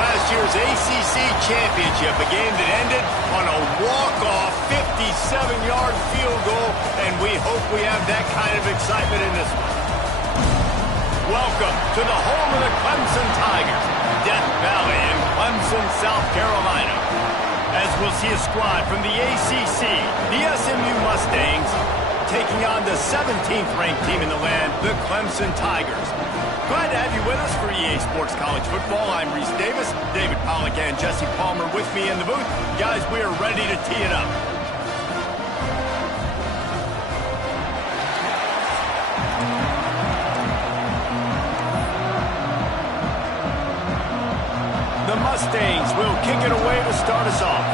last year's ACC championship, a game that ended on a walk-off 57-yard field goal, and we hope we have that kind of excitement in this one. Welcome to the home of the Clemson Tigers, Death Valley in Clemson, South Carolina. As we'll see a squad from the ACC, the SMU Mustangs, taking on the 17th ranked team in the land, the Clemson Tigers. Glad to have you with us for EA Sports College Football. I'm Reese Davis, David Pollack and Jesse Palmer with me in the booth. Guys, we are ready to tee it up. The Mustangs will kick it away to start us off.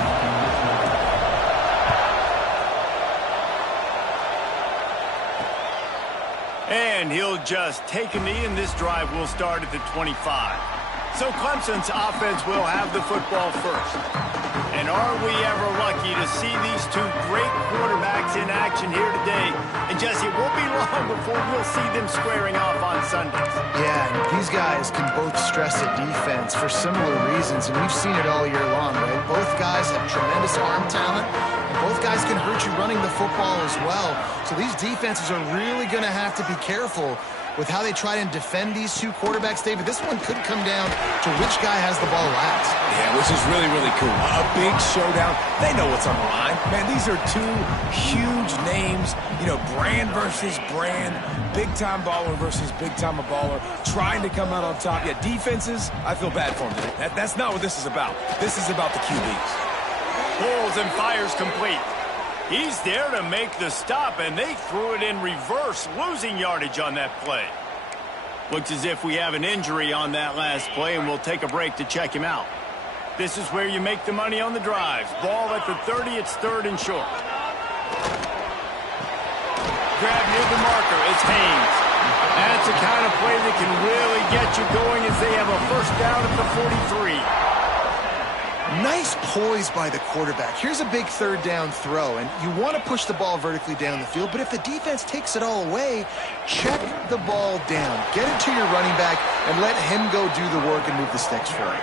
And he'll just take a knee, and this drive will start at the 25. So Clemson's offense will have the football first. And are we ever lucky to see these two great quarterbacks in action here today? And Jesse, it won't be long before we'll see them squaring off on Sundays. Yeah, and these guys can both stress a defense for similar reasons, and we've seen it all year long, right? Both guys have tremendous arm talent, and both guys can hurt you running the football as well. So these defenses are really going to have to be careful with how they try and defend these two quarterbacks, David. This one could come down to which guy has the ball last. Yeah, which is really, really cool. A big showdown. They know what's on the line. Man, these are two huge names. You know, brand versus brand. Big-time baller versus big-time baller. Trying to come out on top. Yeah, defenses, I feel bad for them. That's not what this is about. This is about the QBs. Pulls and fires complete. He's there to make the stop, and they threw it in reverse, losing yardage on that play. Looks as if we have an injury on that last play, and we'll take a break to check him out. This is where you make the money on the drives. Ball at the 30, it's third and short. Grab near the marker, it's Haynes. That's the kind of play that can really get you going as they have a first down at the 43. Nice poise by the quarterback. Here's a big third down throw, and you want to push the ball vertically down the field, but if the defense takes it all away, check the ball down. Get it to your running back and let him go do the work and move the sticks for you.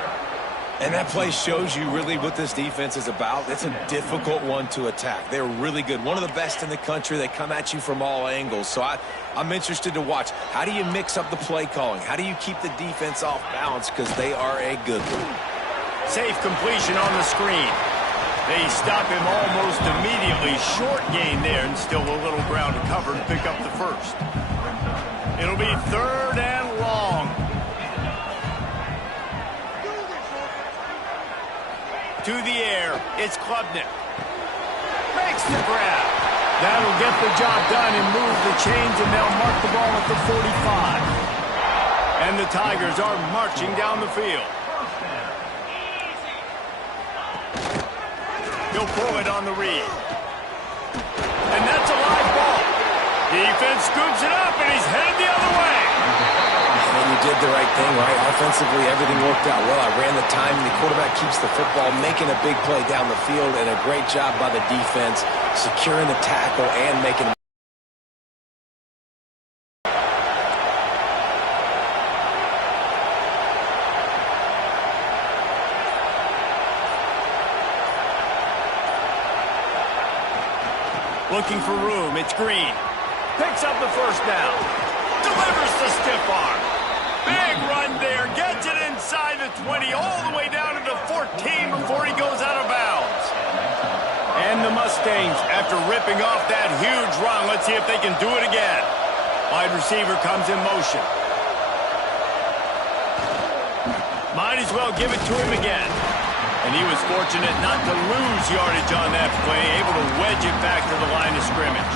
And that play shows you really what this defense is about. It's a difficult one to attack. They're really good. One of the best in the country. They come at you from all angles. So I'm interested to watch. How do you mix up the play calling? How do you keep the defense off balance? Because they are a good one. Safe completion on the screen. They stop him almost immediately. Short gain there, and still a little ground to cover to pick up the first. It'll be third and long. To the air, it's Klubnik. Makes the grab. That'll get the job done and move the chains, and they'll mark the ball at the 45. And the Tigers are marching down the field. He'll pull it on the read. And that's a live ball. Defense scoops it up, and he's headed the other way. And you did the right thing, right? Offensively, everything worked out well. I ran the time, and the quarterback keeps the football, making a big play down the field, and a great job by the defense, securing the tackle and making Looking for room, it's Green. Picks up the first down. Delivers the stiff arm. Big run there, gets it inside the 20, all the way down to the 14 before he goes out of bounds. And the Mustangs, after ripping off that huge run, let's see if they can do it again. Wide receiver comes in motion. Might as well give it to him again. And he was fortunate not to lose yardage on that play, able to wedge it back to the line of scrimmage.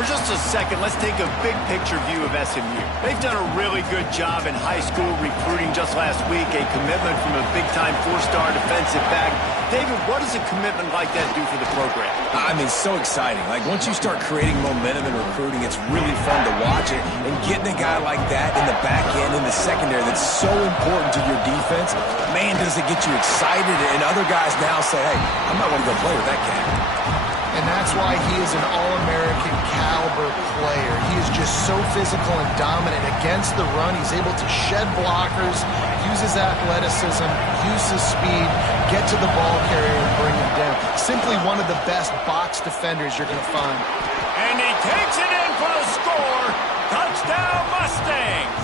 For just a second, let's take a big-picture view of SMU. They've done a really good job in high school recruiting just last week, a commitment from a big-time four-star defensive back. David, what does a commitment like that do for the program? I mean, so exciting. Like, once you start creating momentum in recruiting, it's really fun to watch it. And getting a guy like that in the back end, in the secondary, that's so important to your defense, man, does it get you excited. And other guys now say, hey, I might want to go play with that cat. And that's why he is an All-American caliber player. He is just so physical and dominant against the run. He's able to shed blockers, uses athleticism, uses speed, get to the ball carrier and bring him down. Simply one of the best box defenders you're going to find. And he takes it in for the score. Touchdown, Mustangs.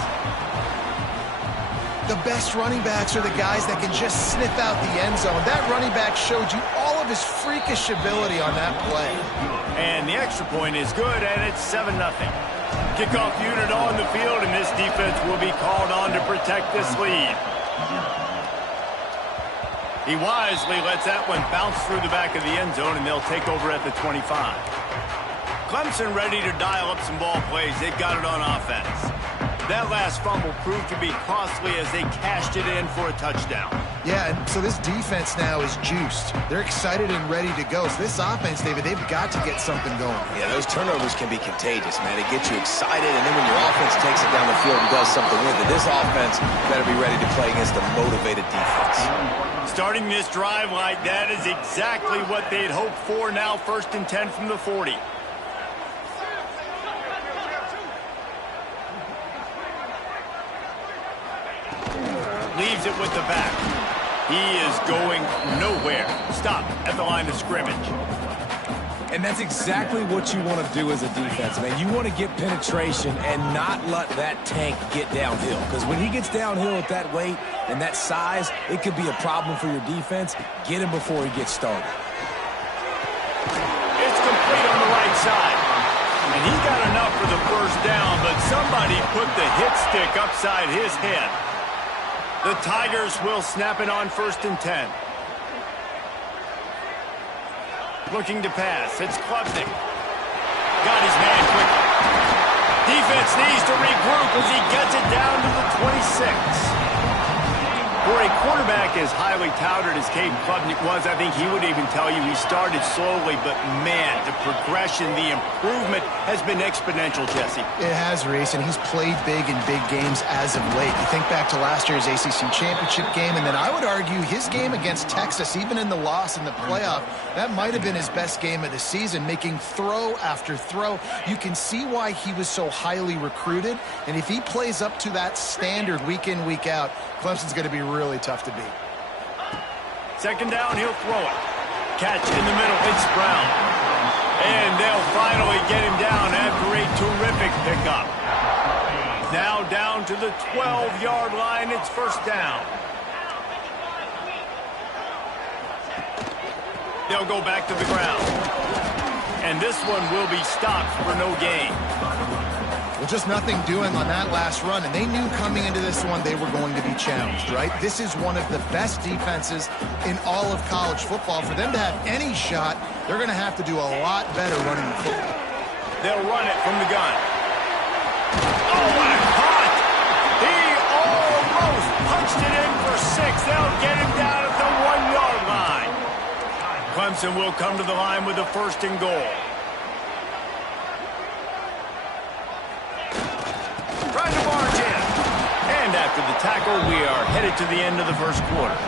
The best running backs are the guys that can just sniff out the end zone. That running back showed you all of his freakish ability on that play. And the extra point is good, and it's 7-0. Kickoff unit on the field, and this defense will be called on to protect this lead. He wisely lets that one bounce through the back of the end zone, and they'll take over at the 25. Clemson ready to dial up some ball plays. They've got it on offense. That last fumble proved to be costly as they cashed it in for a touchdown. Yeah, and so this defense now is juiced. They're excited and ready to go. So this offense, David, they've got to get something going. Yeah, those turnovers can be contagious, man. They get you excited, and then when your offense takes it down the field and does something with it, this offense better be ready to play against a motivated defense. Starting this drive like that is exactly what they'd hoped for. Now 1st and 10 from the 40. Leaves it with the back. He is going nowhere. Stop at the line of scrimmage. And that's exactly what you want to do as a defense, man. You want to get penetration and not let that tank get downhill. Because when he gets downhill at that weight and that size, it could be a problem for your defense. Get him before he gets started. It's complete on the right side. And he got enough for the first down, but somebody put the hit stick upside his head. The Tigers will snap it on 1st and 10. Looking to pass. It's Clemson. Got his man quickly. Defense needs to regroup as he gets it down to the 26. For a quarterback as highly touted as Cade Klubnik was, I think he would even tell you he started slowly, but man, the progression, the improvement has been exponential, Jesse. It has, Reese, and he's played big in big games as of late. You think back to last year's ACC championship game, and then I would argue his game against Texas, even in the loss in the playoff, that might have been his best game of the season, making throw after throw. You can see why he was so highly recruited, and if he plays up to that standard week in, week out, Clemson's going to be really tough to beat. 2nd down, he'll throw it. Catch in the middle, it's Brown. And they'll finally get him down after a terrific pickup. Now down to the 12-yard line, it's 1st down. They'll go back to the ground. And this one will be stopped for no gain. Well, just nothing doing on that last run, and they knew coming into this one they were going to be challenged, right? This is one of the best defenses in all of college football. For them to have any shot, they're going to have to do a lot better running the football. They'll run it from the gun. Oh, what a caught! He almost punched it in for 6. They'll get him down at the 1-yard line. Clemson will come to the line with a 1st and goal. Trying to barge in. And after the tackle, we are headed to the end of the 1st quarter.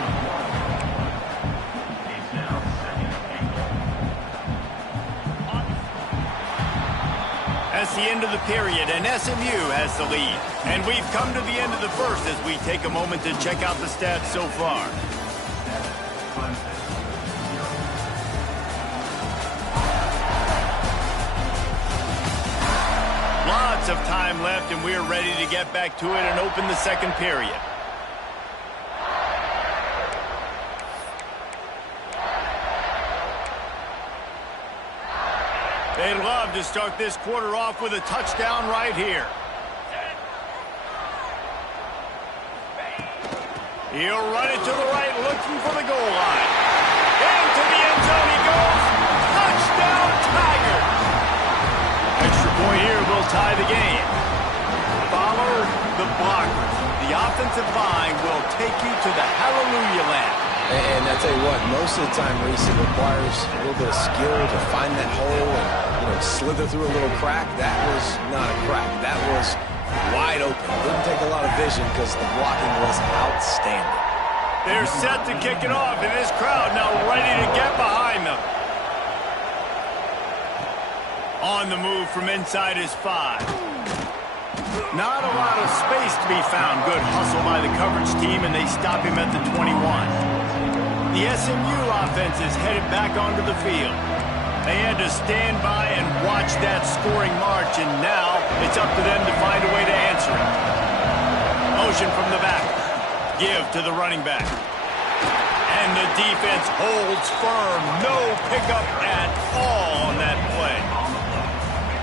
That's the end of the period, and SMU has the lead. And we've come to the end of the 1st as we take a moment to check out the stats so far. Lots of time left, and we're ready to get back to it and open the 2nd period. They'd love to start this quarter off with a touchdown right here. He'll run it to the right, looking for the goal line. Into the end zone he goes. Touchdown, Tigers! Extra point here will tie the game. Follow the blockers. The offensive line will take you to the hallelujah land. And I tell you what, most of the time, Reese, it requires a little bit of skill to find that hole and, slither through a little crack. That was not a crack. That was wide open. Didn't take a lot of vision because the blocking was outstanding. They're set to kick it off, and this crowd now ready to get behind them. On the move from inside his 5. Not a lot of space to be found. Good hustle by the coverage team, and they stop him at the 21. The SMU offense is headed back onto the field. They had to stand by and watch that scoring march, and now it's up to them to find a way to answer it. Motion from the back. Give to the running back. And the defense holds firm. No pickup at all on that play.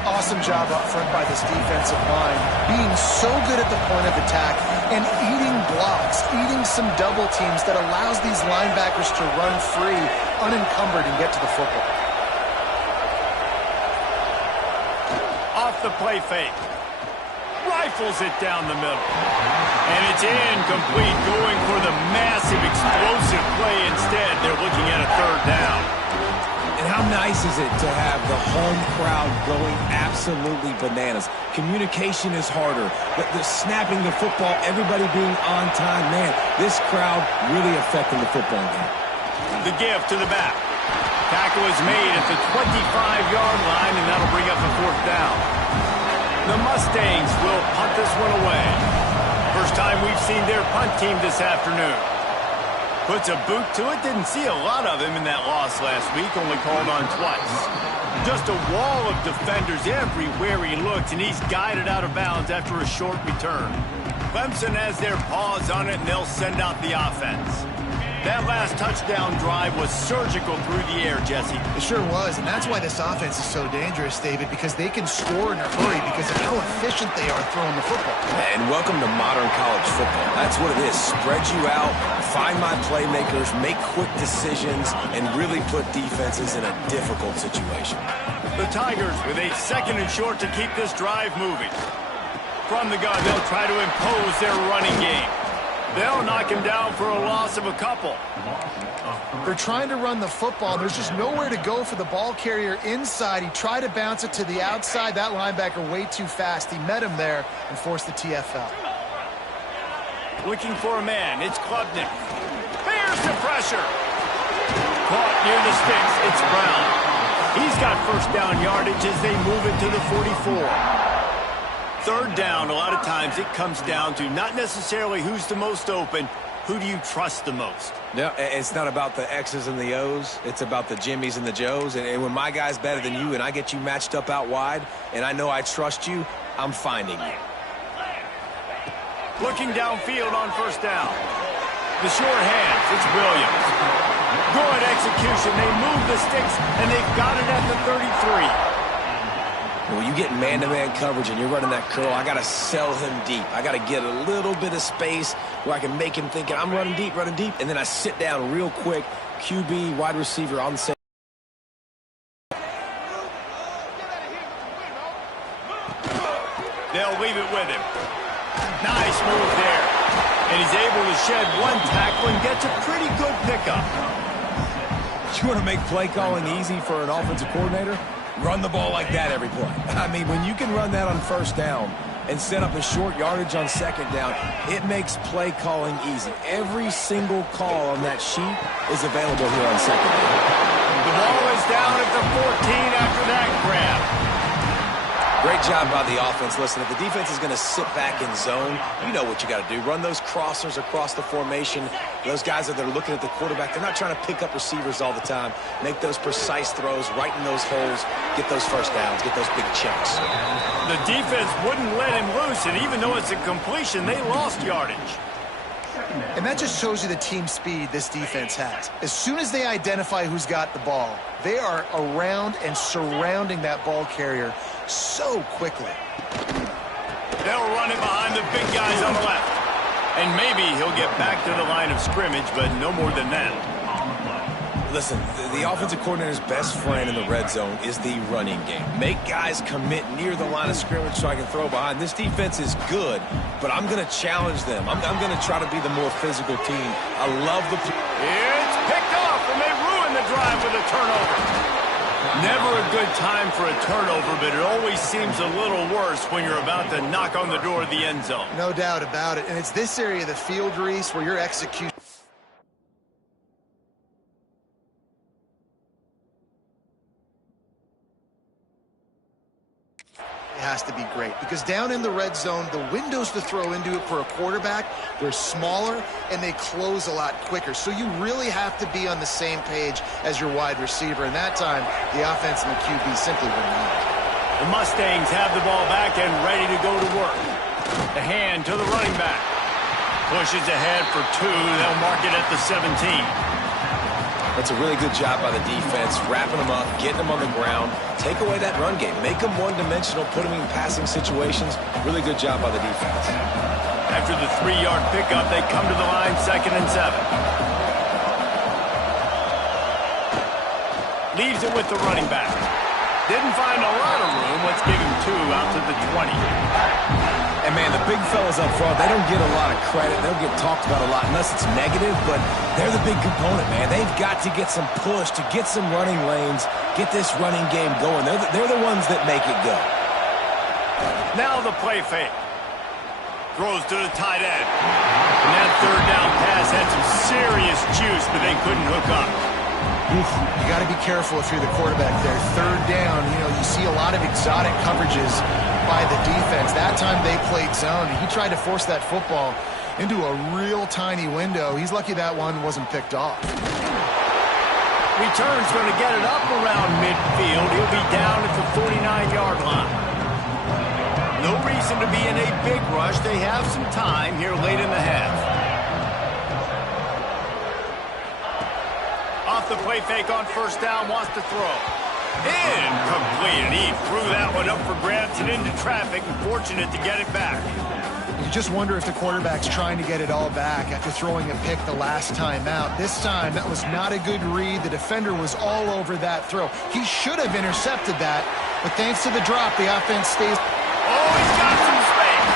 Awesome job up front by this defensive line, being so good at the point of attack and eating blocks, eating some double teams that allows these linebackers to run free, unencumbered, and get to the football. Off the play fake. Rifles it down the middle. And it's incomplete, going for the massive explosive play instead. They're looking at a 3rd down. And how nice is it to have the home crowd going absolutely bananas? Communication is harder. The snapping the football, everybody being on time. Man, this crowd really affecting the football game. The give to the back. Tackle is made at the 25-yard line, and that'll bring up a 4th down. The Mustangs will punt this one away. First time we've seen their punt team this afternoon. Puts a boot to it. Didn't see a lot of him in that loss last week. Only called on twice. Just a wall of defenders everywhere he looked, and he's guided out of bounds after a short return. Clemson has their paws on it, and they'll send out the offense. That last touchdown drive was surgical through the air, Jesse. It sure was, and that's why this offense is so dangerous, David, because they can score in a hurry because of how efficient they are throwing the football. And welcome to modern college football. That's what it is. Spread you out, find my playmakers, make quick decisions, and really put defenses in a difficult situation. The Tigers with a 2nd and short to keep this drive moving. From the gun, they'll try to impose their running game. They'll knock him down for a loss of a couple. They're trying to run the football. There's just nowhere to go for the ball carrier inside. He tried to bounce it to the outside. That linebacker way too fast. He met him there and forced the TFL. Looking for a man. It's Klubnik. Bears the pressure. Caught near the sticks. It's Brown. He's got 1st down yardage as they move it to the 44. 3rd down, a lot of times it comes down to not necessarily who's the most open, who do you trust the most? No, it's not about the X's and the O's. It's about the Jimmies and the Joes. And when my guy's better than you and I get you matched up out wide and I know I trust you, I'm finding you. Looking downfield on 1st down. The short hands, it's Williams. Good execution. They move the sticks, and they've got it at the 33. When you get man-to-man coverage and you're running that curl, I got to sell him deep. I got to get a little bit of space where I can make him think I'm running deep, and then I sit down real quick, QB, wide receiver on the same. They'll leave it with him. Nice move there. And he's able to shed one tackle and gets a pretty good pickup. You want to make play calling easy for an offensive coordinator? Run the ball like that every play. I mean, when you can run that on 1st down and set up a short yardage on 2nd down, it makes play calling easy. Every single call on that sheet is available here on 2nd down. The ball is down at the 14 after that grab. Great job by the offense. Listen, if the defense is going to sit back in zone, you know what you got to do. Run those crossers across the formation. Those guys that are looking at the quarterback, they're not trying to pick up receivers all the time. Make those precise throws right in those holes. Get those 1st downs. Get those big chunks. The defense wouldn't let him loose, and even though it's a completion, they lost yardage. And that just shows you the team speed this defense has. As soon as they identify who's got the ball, they are around and surrounding that ball carrier so quickly. They'll run it behind the big guys on the left. And maybe he'll get back to the line of scrimmage, but no more than that. Listen, the offensive coordinator's best friend in the red zone is the running game. Make guys commit near the line of scrimmage so I can throw behind. This defense is good, but I'm going to challenge them. I'm going to try to be the more physical team. I love the... It's picked off, and they ruin the drive with a turnover. Never a good time for a turnover, but it always seems a little worse when you're about to knock on the door of the end zone. No doubt about it. And it's this area of the field, Reese, where your execution... has to be great, because down in the red zone, the windows to throw into it for a quarterback, they're smaller and they close a lot quicker. So you really have to be on the same page as your wide receiver. And that time, the offense and the QB simply were not. The Mustangs have the ball back and ready to go to work. The hand to the running back. Pushes ahead for 2. They'll mark it at the 17. That's a really good job by the defense, wrapping them up, getting them on the ground, take away that run game, make them one-dimensional, put them in passing situations. Really good job by the defense. After the 3-yard pickup, they come to the line, 2nd and 7. Leaves it with the running back. Didn't find a lot of room. Let's give him 2 out to the 20. And, man, the big fellas up front, they don't get a lot of credit. They don't get talked about a lot unless it's negative, but they're the big component, man. They've got to get some push, to get some running lanes, get this running game going. They're the ones that make it go. Now the play fake. Throws to the tight end. And that 3rd down pass had some serious juice, but they couldn't hook up. You got to be careful if you're the quarterback there. 3rd down, you see a lot of exotic coverages by the defense. That time they played zone, and he tried to force that football into a real tiny window. He's lucky that one wasn't picked off. Return's going to get it up around midfield. He'll be down at the 49-yard line. No reason to be in a big rush. They have some time here late in the half. Off the play fake on 1st down, wants to throw. Incomplete, and he threw that one up for grabs and into traffic, and fortunate to get it back. You just wonder if the quarterback's trying to get it all back after throwing a pick the last time out. This time, that was not a good read. The defender was all over that throw. He should have intercepted that, but thanks to the drop, the offense stays. Oh, he's got some space.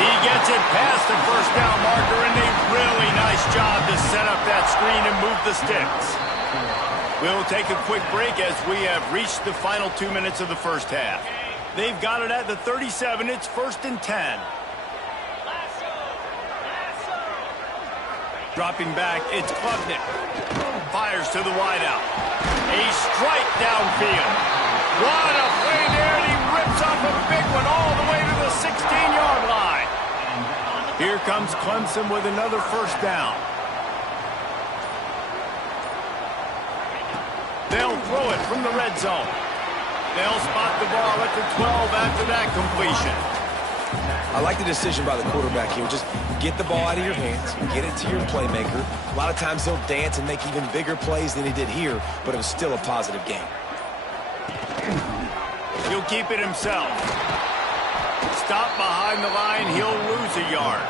He gets it past the 1st down marker, and a really nice job to set up that screen and move the sticks. We'll take a quick break as we have reached the final 2 minutes of the first half. They've got it at the 37. It's 1st and 10. Dropping back, it's Klubnik. Fires to the wideout. A strike downfield. What a play there, and he rips off a big one all the way to the 16-yard line. Here comes Clemson with another 1st down. They'll throw it from the red zone. They'll spot the ball at the 12 after that completion. I like the decision by the quarterback here. Just get the ball out of your hands, get it to your playmaker. A lot of times he'll dance and make even bigger plays than he did here, but it was still a positive game. He'll keep it himself. Stop behind the line, he'll lose a yard.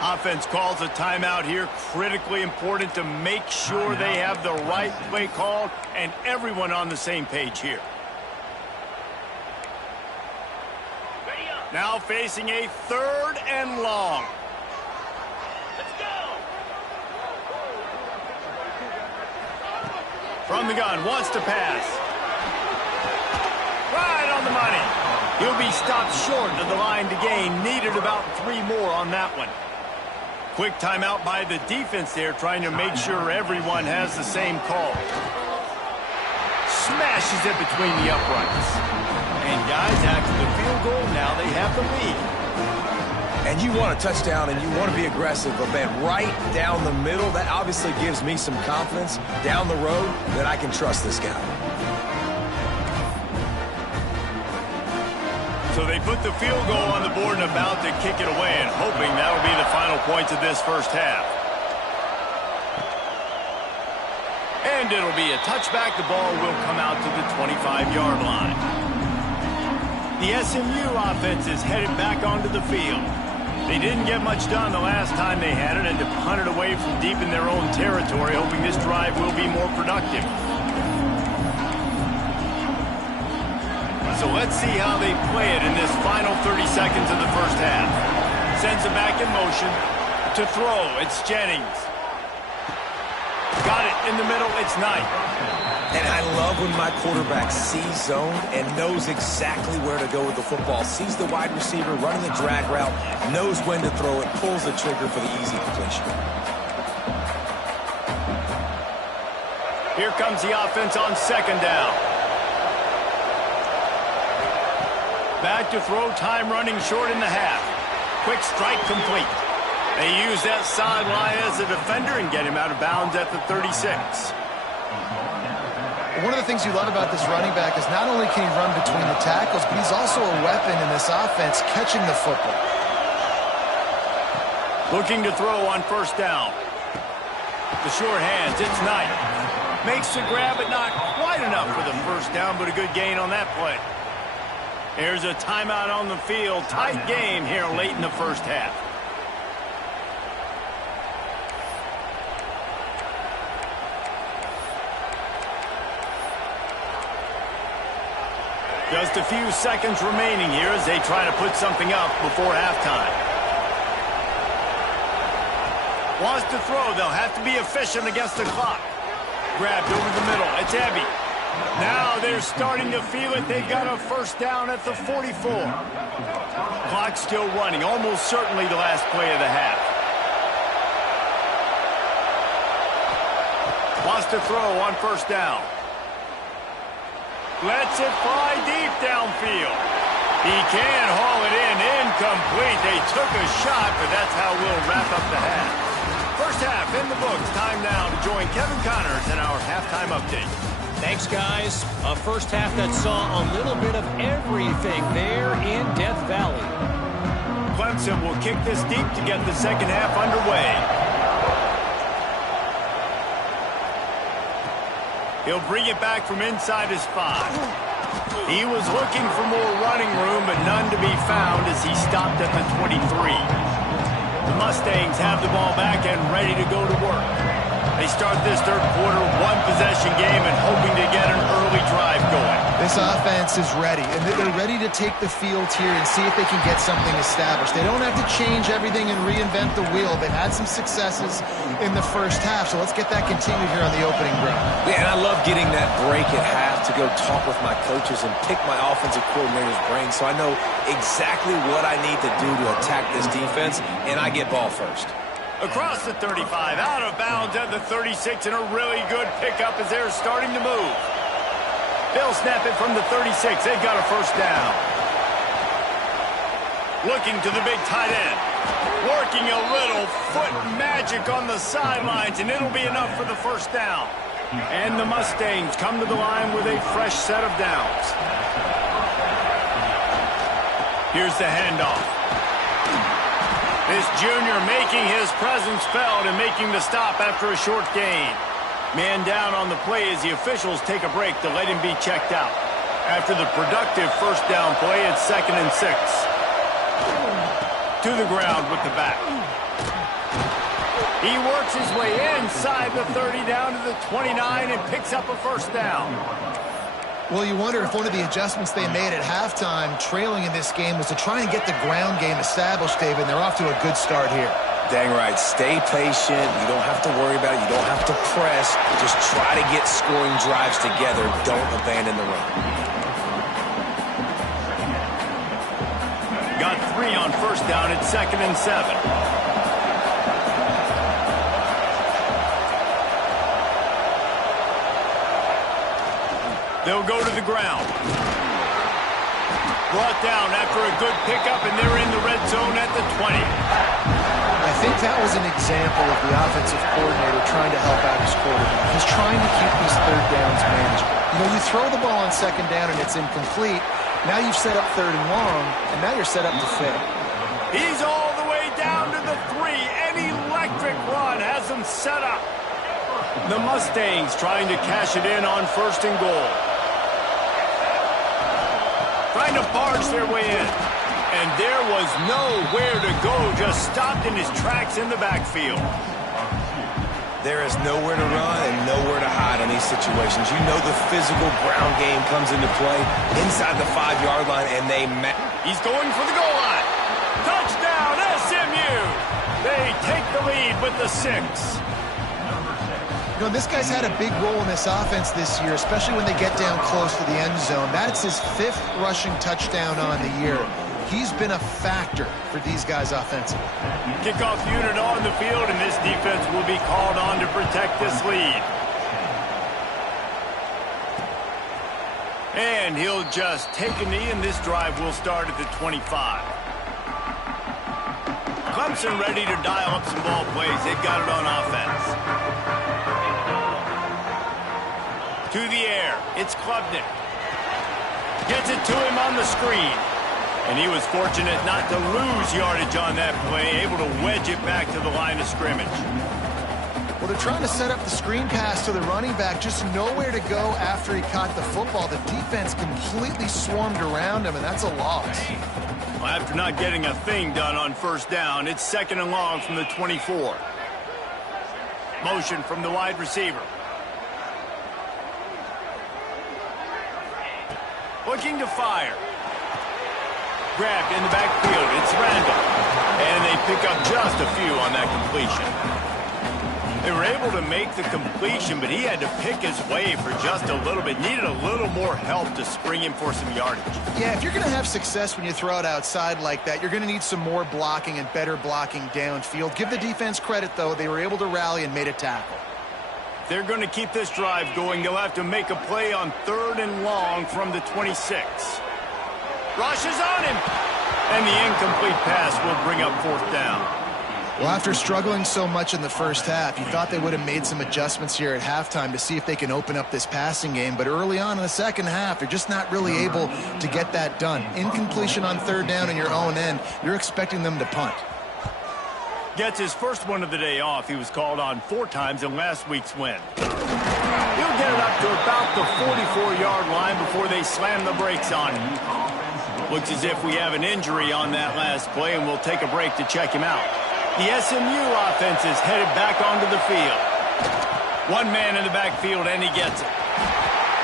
Offense calls a timeout here. Critically important to make sure they have the right play called and everyone on the same page here. Now facing a 3rd and long. Let's go. From the gun, wants to pass. Right on the money. He'll be stopped short of the line to gain. Needed about 3 more on that one. Quick timeout by the defense there, trying to make sure everyone has the same call. Smashes it between the uprights. And guys, after the field goal, now they have the lead. And you want a touchdown and you want to be aggressive, but man, right down the middle, that obviously gives me some confidence down the road that I can trust this guy. So they put the field goal on the board and about to kick it away, and hoping that will be the final points of this first half. And it'll be a touchback. The ball will come out to the 25-yard line. The SMU offense is headed back onto the field. They didn't get much done the last time they had it, and to punt it away from deep in their own territory, hoping this drive will be more productive. So let's see how they play it in this final 30 seconds of the first half. Sends it back in motion. To throw, it's Jennings. Got it in the middle, it's Knight. And I love when my quarterback sees zone and knows exactly where to go with the football. Sees the wide receiver running the drag route, knows when to throw it, pulls the trigger for the easy completion. Here comes the offense on 2nd down. Back to throw, time running short in the half. Quick strike complete. They use that sideline as a defender and get him out of bounds at the 36. One of the things you love about this running back is not only can he run between the tackles, but he's also a weapon in this offense catching the football. Looking to throw on first down. The short hands, it's Knight. Makes the grab, but not quite enough for the first down, but a good gain on that play. There's a timeout on the field. Tight game here late in the first half. Just a few seconds remaining here as they try to put something up before halftime. Wants to throw. They'll have to be efficient against the clock. Grabbed over the middle. It's Ebby. Now they're starting to feel it. They've got a first down at the 44. Clock still running. Almost certainly the last play of the half. Wants to throw on first down. Lets it fly deep downfield. He can haul it in. Incomplete. They took a shot, but that's how we'll wrap up the half. First half in the books. Time now to join Kevin Connors in our halftime update. Thanks, guys. A first half that saw a little bit of everything there in Death Valley. Clemson will kick this deep to get the second half underway. He'll bring it back from inside his 5. He was looking for more running room, but none to be found as he stopped at the 23. The Mustangs have the ball back and ready to go to work. They start this third quarter one-possession game and hoping to get an early drive going. This offense is ready, and they're ready to take the field here and see if they can get something established. They don't have to change everything and reinvent the wheel. They've had some successes in the first half, so let's get that continued here on the opening drive. Yeah, and I love getting that break at half to go talk with my coaches and pick my offensive coordinator's brain so I know exactly what I need to do to attack this defense, and I get ball first. Across the 35, out of bounds at the 36, and a really good pickup as they're starting to move. They'll snap it from the 36. They've got a first down. Looking to the big tight end. Working a little foot magic on the sidelines, and it'll be enough for the first down. And the Mustangs come to the line with a fresh set of downs. Here's the handoff. This junior making his presence felt and making the stop after a short gain. Man down on the play as the officials take a break to let him be checked out. After the productive first down play, it's 2nd and 6. To the ground with the back. He works his way inside the 30 down to the 29 and picks up a first down. Well, you wonder if one of the adjustments they made at halftime, trailing in this game, was to try and get the ground game established, David, and they're off to a good start here. Dang right. Stay patient. You don't have to worry about it. You don't have to press. Just try to get scoring drives together. Don't abandon the run. Got 3 on first down at 2nd and 7. They'll go to the ground. Brought down after a good pickup, and they're in the red zone at the 20. I think that was an example of the offensive coordinator trying to help out his quarterback. He's trying to keep these third downs manageable. You know, you throw the ball on second down and it's incomplete. Now you've set up 3rd and long, and now you're set up to fail. He's all the way down to the 3. An electric run has him set up. The Mustangs trying to cash it in on 1st and goal. Trying to barge their way in. And there was nowhere to go, just stopped in his tracks in the backfield. There is nowhere to run and nowhere to hide in these situations. You know the physical ground game comes into play inside the 5-yard line, and He's going for the goal line. Touchdown, SMU! They take the lead with the 6. You know, this guy's had a big role in this offense this year, especially when they get down close to the end zone. That's his 5th rushing touchdown on the year. He's been a factor for these guys offensively. Kickoff unit on the field, and this defense will be called on to protect this lead. And he'll just take a knee, and this drive will start at the 25. Clemson ready to dial up some ball plays. They've got it on offense. To the air. It's Klubnik. Gets it to him on the screen. And he was fortunate not to lose yardage on that play, able to wedge it back to the line of scrimmage. Well, they're trying to set up the screen pass to the running back, just nowhere to go after he caught the football. The defense completely swarmed around him, and that's a loss. Well, after not getting a thing done on first down, it's 2nd and long from the 24. Motion from the wide receiver. Looking to fire. Grabbed in the backfield. It's Randall. And they pick up just a few on that completion. They were able to make the completion, but he had to pick his way for just a little bit. Needed a little more help to spring him for some yardage. Yeah, if you're going to have success when you throw it outside like that, you're going to need some more blocking and better blocking downfield. Give the defense credit, though. They were able to rally and made a tackle. They're going to keep this drive going. They'll have to make a play on 3rd and long from the 26. Rushes on him. And the incomplete pass will bring up 4th down. Well, after struggling so much in the first half, you thought they would have made some adjustments here at halftime to see if they can open up this passing game. But early on in the second half, they're just not really able to get that done. Incompletion on 3rd down in your own end, you're expecting them to punt. Gets his first one of the day off. He was called on 4 times in last week's win. He'll get it up to about the 44-yard line before they slam the brakes on him. Looks as if we have an injury on that last play, and we'll take a break to check him out. The SMU offense is headed back onto the field. One man in the backfield, and he gets it.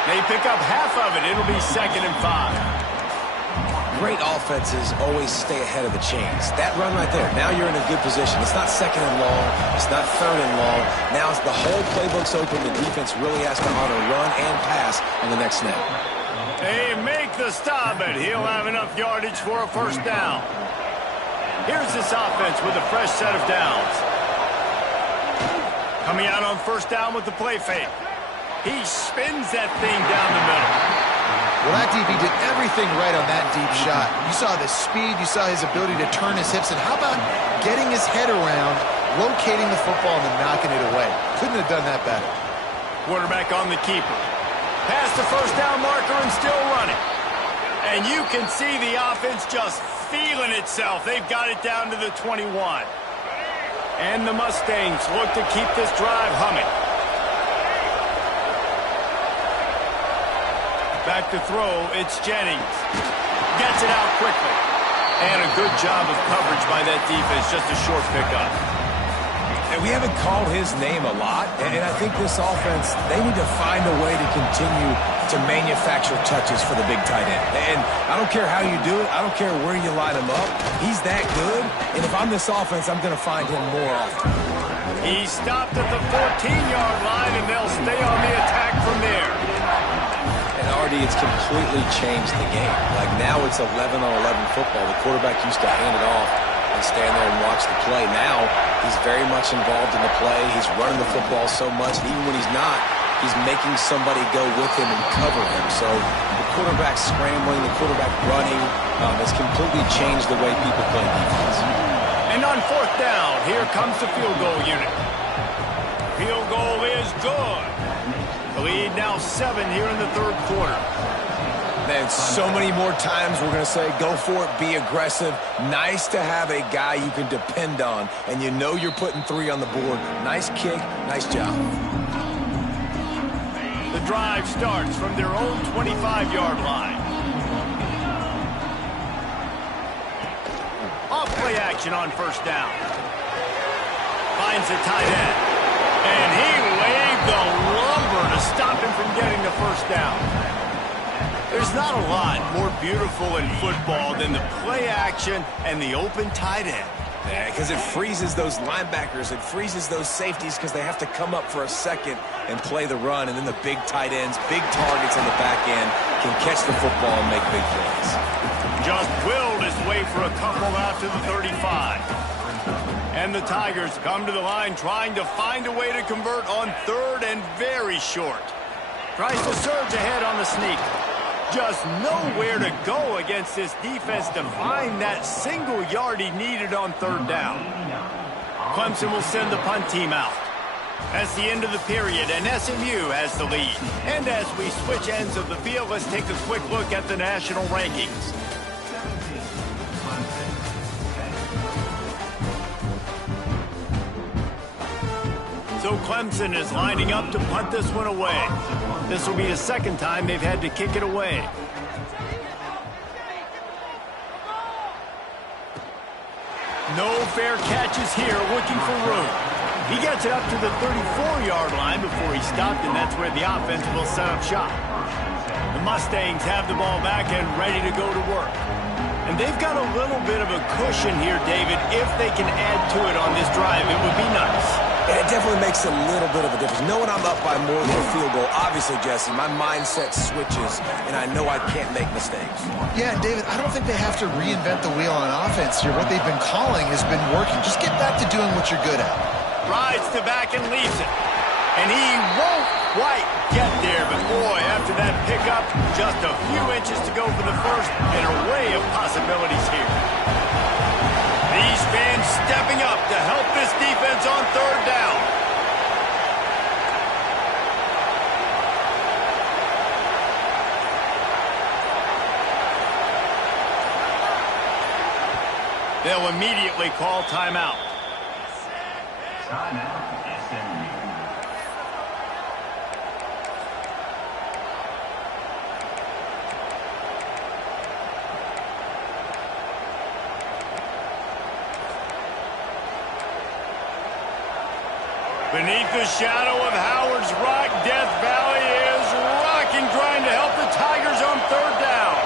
They pick up half of it. It'll be 2nd and 5. Great offenses always stay ahead of the chains. That run right there, now you're in a good position. It's not 2nd and long. It's not 3rd and long. Now it's the whole playbook's open. The defense really has to honor run and pass on the next snap. They make the stop, and he'll have enough yardage for a 1st down. Here's this offense with a fresh set of downs. Coming out on 1st down with the play fake. He spins that thing down the middle. Well, that DB did everything right on that deep shot. You saw the speed, you saw his ability to turn his hips, and how about getting his head around, locating the football, and then knocking it away? Couldn't have done that better. Quarterback on the keeper. Past the 1st down marker and still running. And you can see the offense just feeling itself. They've got it down to the 21. And the Mustangs look to keep this drive humming. Back to throw, it's Jennings. Gets it out quickly. And a good job of coverage by that defense, just a short pickup. And we haven't called his name a lot, and I think this offense, they need to find a way to continue to manufacture touches for the big tight end. And I don't care how you do it. I don't care where you line him up. He's that good, and if I'm this offense, I'm going to find him more often. He stopped at the 14-yard line, and they'll stay on the attack from there. And Artie, it's completely changed the game. Like now it's 11-on-11 football. The quarterback used to hand it off and stand there and watch the play. Now he's very much involved in the play. He's running the football so much, and even when he's not, he's making somebody go with him and cover him. So the quarterback scrambling, the quarterback running has completely changed the way people play defense. And on 4th down, here comes the field goal unit. Field goal is good. The lead now 7 here in the 3rd quarter. Man, so many more times we're going to say, go for it, be aggressive. Nice to have a guy you can depend on, and you know you're putting 3 on the board. Nice kick, nice job. The drive starts from their own 25-yard line. Off play action on 1st down. Finds the tight end. And he laid the lumber to stop him from getting the 1st down. There's not a lot more beautiful in football than the play action and the open tight end. Yeah, because it freezes those linebackers. It freezes those safeties because they have to come up for a second and play the run. And then the big tight ends, big targets on the back end can catch the football and make big plays. Just willed his way for a couple out to the 35. And the Tigers come to the line trying to find a way to convert on 3rd and very short. Tries to surge ahead on the sneak. just nowhere to go against this defense to find that single yard he needed on third down. Clemson will send the punt team out. That's the end of the period, and SMU has the lead. And as we switch ends of the field, let's take a quick look at the national rankings. So Clemson is lining up to punt this one away. This will be the second time they've had to kick it away. No fair catches here, looking for room. He gets it up to the 34-yard line before he stopped, and that's where the offense will set up shop. The Mustangs have the ball back and ready to go to work. And they've got a little bit of a cushion here, David. If they can add to it on this drive, it would be nice. And it definitely makes a little bit of a difference. Knowing I'm up by more than a field goal, obviously, Jesse, my mindset switches, and I know I can't make mistakes. Yeah, David, I don't think they have to reinvent the wheel on offense here. What they've been calling has been working. Just get back to doing what you're good at. Rides to back and leaves it. And he won't quite get there, but boy, after that pickup, just a few inches to go for the first, an array of possibilities here. These fans stepping up to help this defense on third down. They'll immediately call timeout. Timeout, SMU. Beneath the shadow of Howard's Rock, Death Valley is rocking, trying to help the Tigers on third down.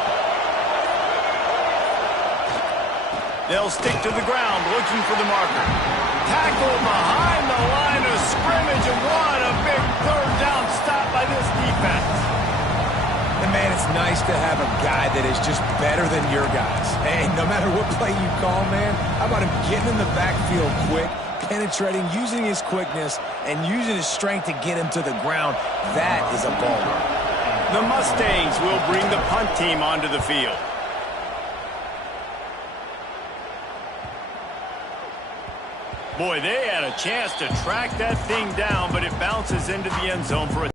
They'll stick to the ground, looking for the marker. Tackle behind the line of scrimmage, and what a big third down stop by this defense. And, man, it's nice to have a guy that is just better than your guys. And no matter what play you call, man, how about him getting in the backfield quick, penetrating, using his quickness, and using his strength to get him to the ground. That is a baller. The Mustangs will bring the punt team onto the field. Boy, they had a chance to track that thing down, but it bounces into the end zone for a...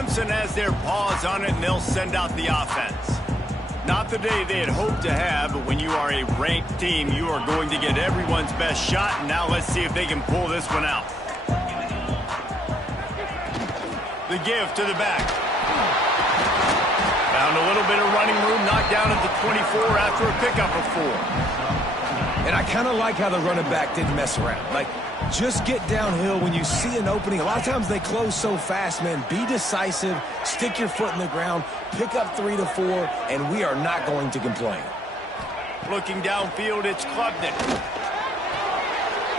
Clemson has their paws on it, and they'll send out the offense. Not the day they had hoped to have, but when you are a ranked team, you are going to get everyone's best shot, and now let's see if they can pull this one out. The give to the back. Found a little bit of running room, knocked down at the 24 after a pickup of 4. And I kind of like how the running back didn't mess around. Like, just get downhill when you see an opening. A lot of times they close so fast, man. Be decisive, stick your foot in the ground, pick up 3 to 4, and we are not going to complain. Looking downfield, it's Clemson.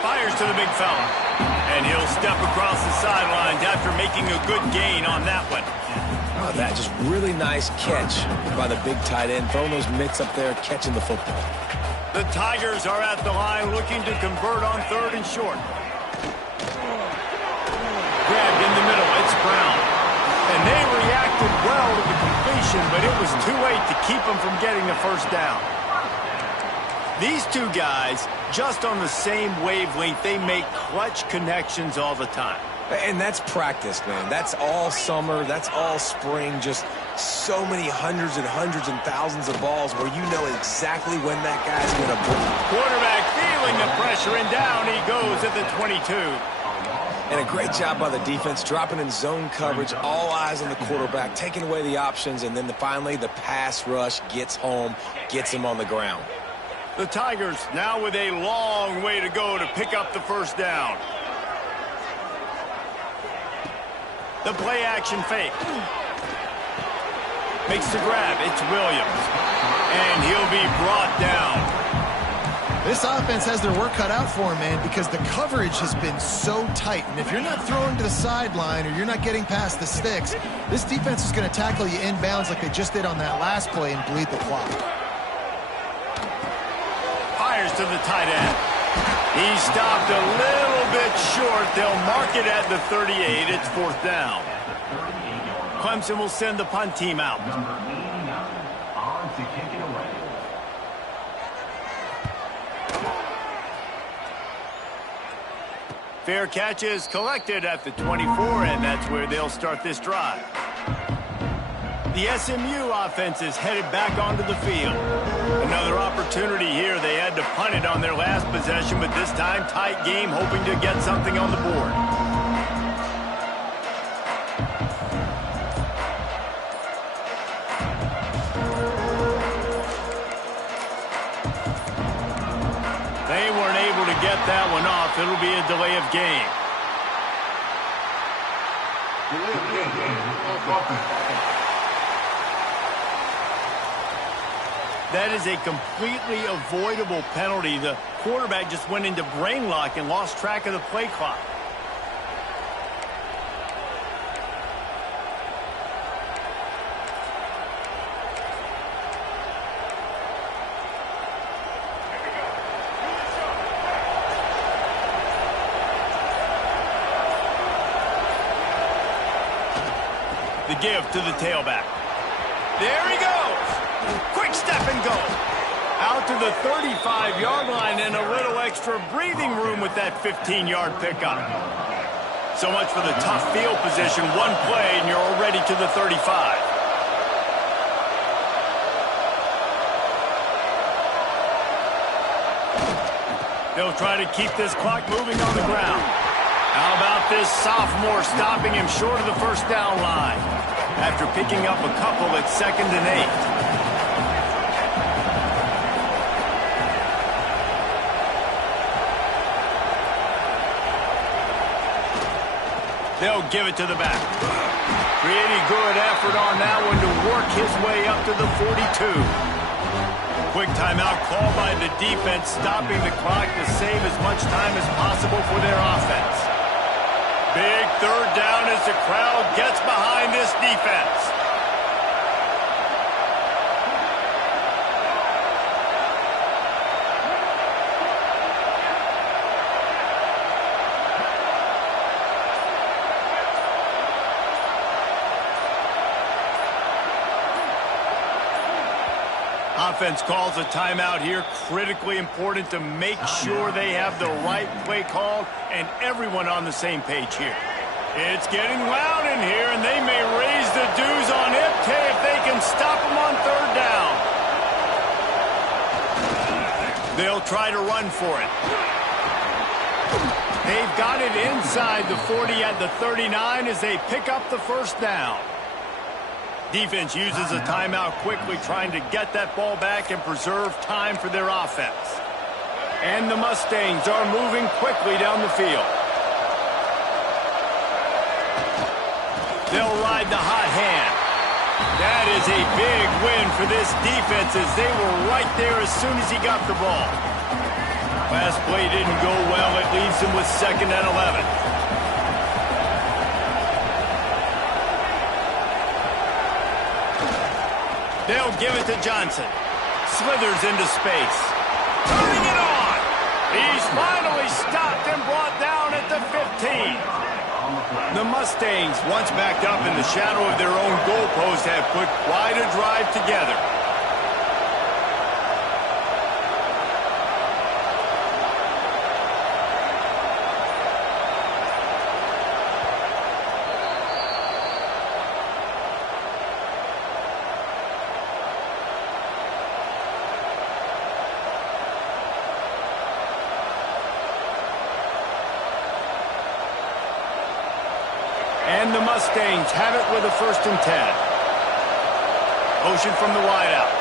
Fires to the big fella. And he'll step across the sidelines after making a good gain on that one. Oh, that just really nice catch by the big tight end. Throwing those mitts up there, catching the football. The Tigers are at the line looking to convert on third and short. Grabbed in the middle, it's Brown. And they reacted well to the completion, but it was too late to keep them from getting the first down. These two guys, just on the same wavelength, they make clutch connections all the time. And that's practice, man. That's all summer. That's all spring. Just so many hundreds and thousands of balls where you know exactly when that guy's going to bring. Quarterback feeling the pressure, and down he goes at the 22. And a great job by the defense, dropping in zone coverage, all eyes on the quarterback, taking away the options, and then finally the pass rush gets home, gets him on the ground. The Tigers now with a long way to go to pick up the first down. The play action fake. Makes the grab. It's Williams. And he'll be brought down. This offense has their work cut out for them, man, because the coverage has been so tight. And if you're not throwing to the sideline or you're not getting past the sticks, this defense is going to tackle you inbounds like they just did on that last play and bleed the clock. Fires to the tight end. He stopped a little bit short. They'll mark it at the 38. It's fourth down. Clemson will send the punt team out. Number 89 on to kick it away. Fair catch is collected at the 24, and that's where they'll start this drive. The SMU offense is headed back onto the field. Another opportunity here. They had to punt it on their last possession, but this time tight game, hoping to get something on the board. They weren't able to get that one off. It'll be a delay of game. That is a completely avoidable penalty. The quarterback just went into brain lock and lost track of the play clock. The give to the tailback. There he goes. Quick step and go. Out to the 35-yard line and a little extra breathing room with that 15-yard pickup. So much for the tough field position. One play and you're already to the 35. They'll try to keep this clock moving on the ground. How about this sophomore stopping him short of the first down line after picking up a couple at 2nd and 8. They'll give it to the back. Pretty good effort on that one to work his way up to the 42. Quick timeout call by the defense, stopping the clock to save as much time as possible for their offense. Big third down as the crowd gets behind this defense. Offense calls a timeout here. Critically important to make sure they have the right play called and everyone on the same page here. It's getting loud in here, and they may raise the dues on IPK if they can stop them on third down. They'll try to run for it. They've got it inside the 40 at the 39 as they pick up the first down. Defense uses a timeout quickly, trying to get that ball back and preserve time for their offense. And the Mustangs are moving quickly down the field. They'll ride the hot hand. That is a big win for this defense as they were right there as soon as he got the ball. Last play didn't go well. It leaves them with 2nd and 11. They'll give it to Johnson. Slithers into space. Turning it on. He's finally stopped and brought down at the 15. The Mustangs, once backed up in the shadow of their own goalpost, have put quite a drive together. And the Mustangs have it with a 1st and 10. Motion from the wideout.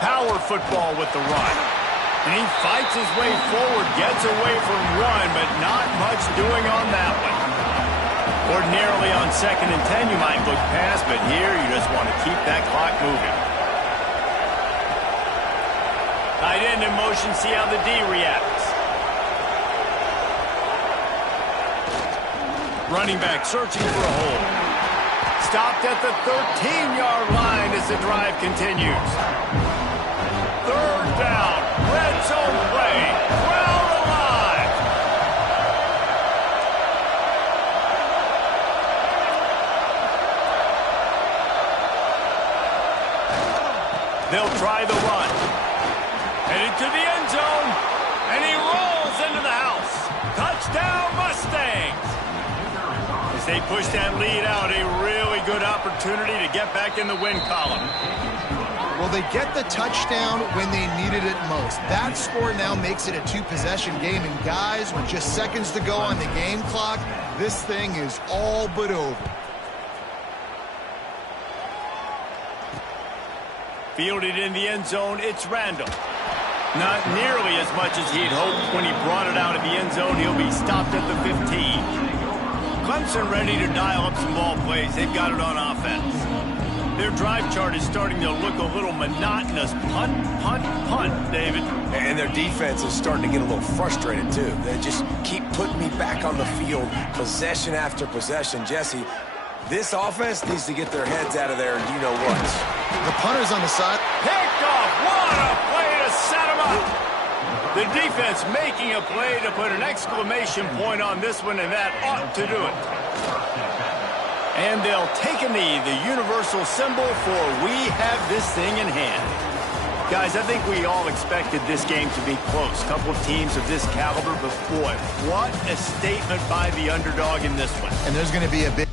Power football with the run. And he fights his way forward, gets away from one, but not much doing on that one. Ordinarily on 2nd and 10, you might look past, but here you just want to keep that clock moving. Tight end in motion, see how the D reacts. Running back searching for a hole. Stopped at the 13-yard line as the drive continues. Third down, red zone play. They'll try the run. Headed to the end zone. And he rolls into the house. Touchdown, Mustangs. As they push that lead out, a really good opportunity to get back in the win column. Well, they get the touchdown when they needed it most. That score now makes it a two-possession game. And guys, with just seconds to go on the game clock, this thing is all but over. Fielded in the end zone, it's Randall. Not nearly as much as he'd hoped when he brought it out of the end zone. He'll be stopped at the 15. Clemson ready to dial up some ball plays. They've got it on offense. Their drive chart is starting to look a little monotonous. Punt, punt, punt, David. And their defense is starting to get a little frustrated, too. They just keep putting me back on the field, possession after possession. Jesse, this offense needs to get their heads out of there, and you know what? The punter's on the side. Picked off. What a play to set him up. The defense making a play to put an exclamation point on this one, and that ought to do it. And they'll take a knee, the universal symbol for we have this thing in hand. Guys, I think we all expected this game to be close. A couple of teams of this caliber, but boy, what a statement by the underdog in this one. And there's going to be a big...